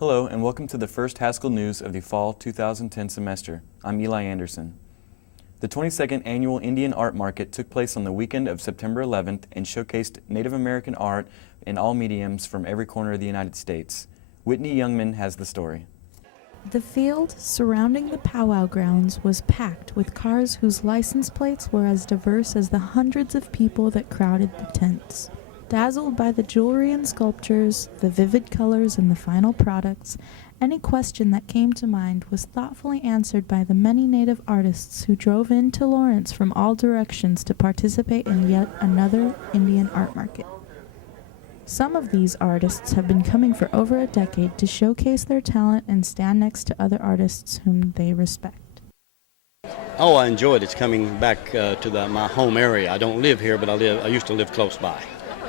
Hello and welcome to the first Haskell News of the fall 2010 semester. I'm Eli Anderson. The 22nd Annual Indian Art Market took place on the weekend of September 11th and showcased Native American art in all mediums from every corner of the United States. Whitney Youngman has the story. The field surrounding the powwow grounds was packed with cars whose license plates were as diverse as the hundreds of people that crowded the tents. Dazzled by the jewelry and sculptures, the vivid colors and the final products, any question that came to mind was thoughtfully answered by the many native artists who drove into Lawrence from all directions to participate in yet another Indian art market. Some of these artists have been coming for over a decade to showcase their talent and stand next to other artists whom they respect. Oh, I enjoyed it. It's coming back to my home area. I don't live here, but I used to live close by.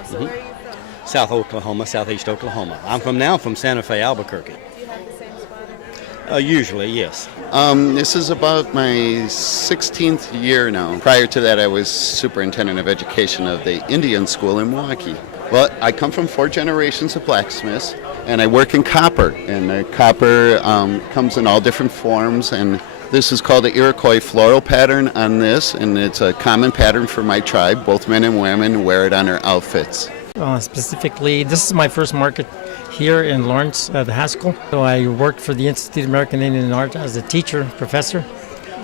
So where are you from? South Oklahoma, southeast Oklahoma. I'm from Santa Fe, Albuquerque. Do you have the same spot? Usually, yes. This is about my 16th year now. Prior to that, I was superintendent of education of the Indian School in Milwaukee. Well, I come from 4 generations of blacksmiths, and I work in copper. And copper comes in all different forms, and this is called the Iroquois floral pattern on this, and it's a common pattern for my tribe. Both men and women wear it on their outfits. Specifically, this is my first market here in Lawrence, the Haskell. So I worked for the Institute of American Indian Art as a teacher, professor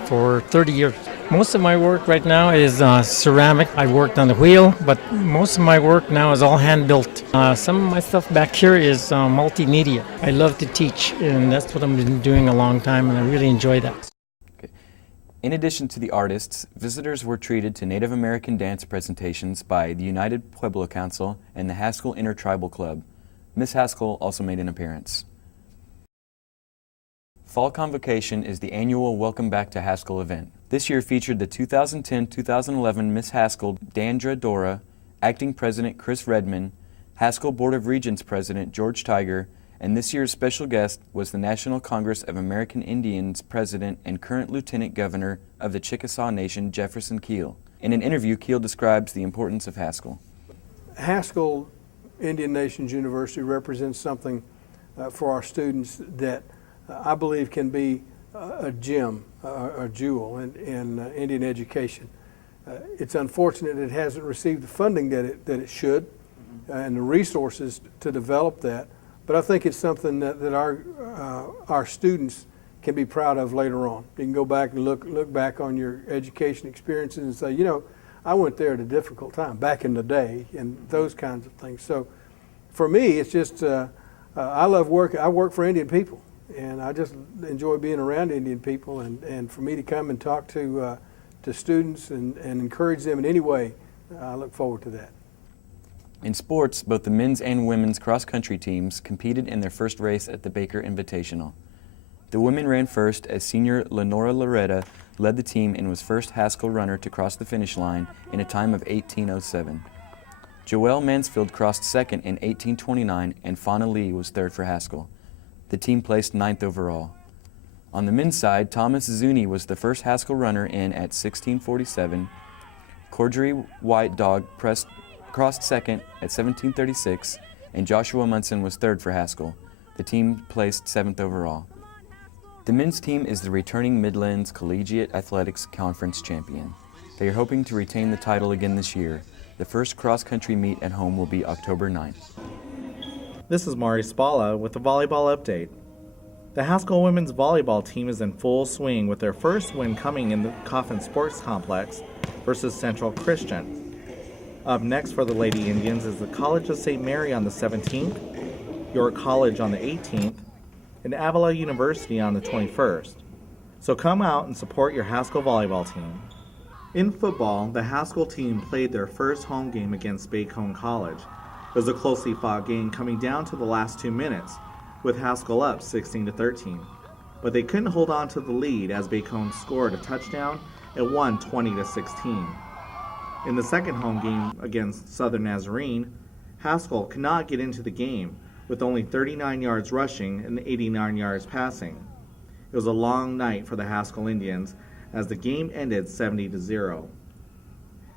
for 30 years. Most of my work right now is ceramic. I worked on the wheel, but most of my work now is all hand-built. Some of my stuff back here is multimedia. I love to teach, and that's what I've been doing a long time, and I really enjoy that. In addition to the artists, visitors were treated to Native American dance presentations by the United Pueblo Council and the Haskell Intertribal Club. Miss Haskell also made an appearance. Fall Convocation is the annual Welcome Back to Haskell event. This year featured the 2010-2011 Miss Haskell Dandra Dora, Acting President Chris Redman, Haskell Board of Regents President George Tiger, and this year's special guest was the National Congress of American Indians President and current Lieutenant Governor of the Chickasaw Nation, Jefferson Keel. In an interview, Keel describes the importance of Haskell. Haskell Indian Nations University represents something for our students that I believe can be a gem, a jewel in Indian education. It's unfortunate it hasn't received the funding that it should and the resources to develop that. But I think it's something that our students can be proud of later on. You can go back and look back on your education experiences and say, you know, I went there at a difficult time back in the day, and those kinds of things. So for me, it's just I love work. I work for Indian people, and I just enjoy being around Indian people. And for me to come and talk to students and encourage them in any way, I look forward to that. In sports, both the men's and women's cross-country teams competed in their first race at the Baker Invitational. The women ran first as senior Lenora Loretta led the team and was first Haskell runner to cross the finish line in a time of 18:07. Joelle Mansfield crossed second in 18:29 and Fauna Lee was third for Haskell. The team placed 9th overall. On the men's side, Thomas Zuni was the first Haskell runner in at 16:47. Cordry White Dog crossed second at 17:36, and Joshua Munson was third for Haskell. The team placed 7th overall. The men's team is the returning Midlands Collegiate Athletics Conference champion. They are hoping to retain the title again this year. The first cross-country meet at home will be October 9th. This is Mari Spala with the volleyball update. The Haskell women's volleyball team is in full swing with their first win coming in the Coffin Sports Complex versus Central Christian. Up next for the Lady Indians is the College of St. Mary on the 17th, York College on the 18th, and Avila University on the 21st. So come out and support your Haskell volleyball team. In football, the Haskell team played their first home game against Bacone College. It was a closely fought game coming down to the last 2 minutes, with Haskell up 16-13. But they couldn't hold on to the lead as Bacone scored a touchdown and won 20-16. In the second home game against Southern Nazarene, Haskell could not get into the game with only 39 yards rushing and 89 yards passing. It was a long night for the Haskell Indians as the game ended 70-0.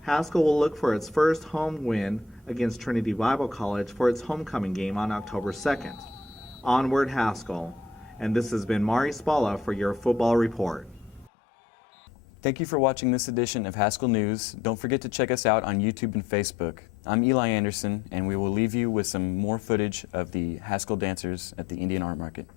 Haskell will look for its first home win against Trinity Bible College for its homecoming game on October 2nd. Onward Haskell. And this has been Mari Spalla for your football report. Thank you for watching this edition of Haskell News. Don't forget to check us out on YouTube and Facebook. I'm Eli Anderson, and we will leave you with some more footage of the Haskell dancers at the Indian Art Market.